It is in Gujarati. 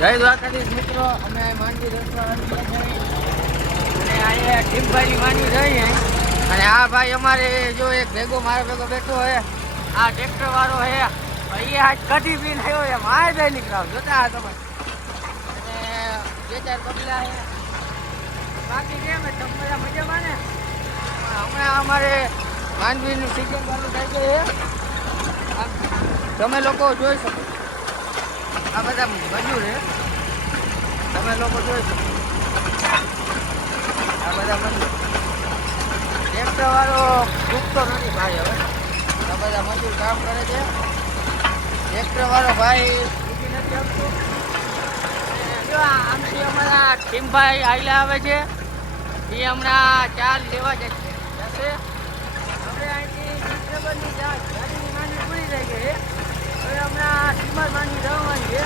જય દ્વારકાધીશ મિત્રો, અમે માંડવી રેસ્ટોરન્ટ અને અહીંયા ટીમભાઈની માંડવી જઈએ. અને આ ભાઈ અમારે જો એક ભેગો મારો ભેગો બેઠો હોય, આ ટ્રેક્ટર વાળો હે, એ આજ કઢી પીને આવ્યો છે. મારે બે નીકળાવ જોતા હા તમે. અને બે ચાર બગલા છે, બાકી કેમ તમે બધા મજામાં ને? હમણાં અમારે માંડવીનું સિઝન ચાલુ થઈ ગઈ છે. તમે લોકો જોઈ શકો, આ બધા મજૂર છે, તમે લોકો જોઈ શકો, આ બધા મજૂર. ટ્રેક્ટર વાળો ડૂબતો નથી ભાઈ. હવે આ બધા મજૂર કામ કરે છે. ટ્રેક્ટર વાળો ભાઈ ડૂબી નથી આવતો. જો આમથી અમારા ટીમભાઈ આયલા આવે છે, એ હમણાં ચાલ લેવા જશે. હવે અહીંથી ગાડીની માંડવી પૂરી થઈ ગઈ છે. હવે હમણાં સીમર માંડવી જવાની છે.